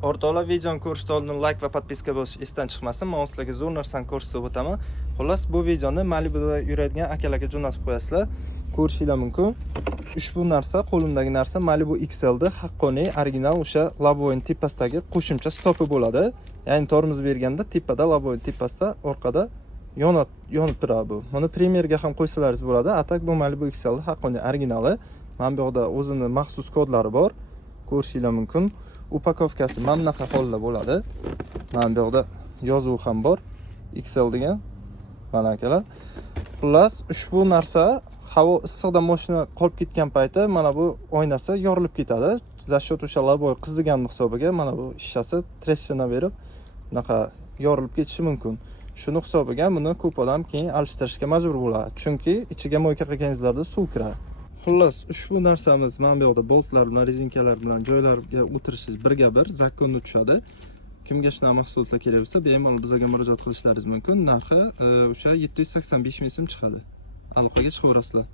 O'rtoqlar, videoni ko'rishdan oldin like va podpiska bo'lish esdan chiqmasin. Men sizlarga zo'r narsani ko'rsatib o'taman. Xullas, bu videoni Malibuda yuradigan akalarga jo'natib qo'yasizlar. Ko'rishinglar mumkin. Ushbu narsa, qo'limdagi narsa Malibu XL'da haqqoniy original o'sha Lavoin tipasidagi qo'shimcha stopi bo'ladi. Ya'ni tormoz berganda tepada Lavoin tipasida orqada yonib turadi bu. Buni Premier'ga ham qo'ysalaringiz bo'ladi. Atak bu Malibu XL'da haqqoniy originali. Mana bu yerda o'zini maxsus kodlari bor. Ko'rishinglar mumkin. Upakovkasi mana bunaqa holda bo'ladi. Mana bu yerda yozuvi ham bor. XL degan. Mana akalar. Xullas, ushbu narsa havo issiqda mashina qolib ketgan payti mana bu oynasi yorilib ketadi. За счет o'sha Lavoy qizigan hisobiga mana bu shishasi treshina berib, bunaqa yorilib ketishi mumkin. Shuni hisobiga buni ko'p odam keyin alishtirishga majbur bo'ladi. Chunki ichiga moyka qilganingizlarda suv kiradi. Xullas, ushbu narsamiz mana bu yerda boltlar bilan, rezinkalar bilan joylarga o'tirishingiz birga bir zakonni tushadi. Kimga shunaqa mahsulotlar kerak bo'lsa, bemalol bizga murojaat qilishlaringiz mumkin. Narxi o'sha 785 ming so'm chiqadi. Aloqaga chiqaverasizlar.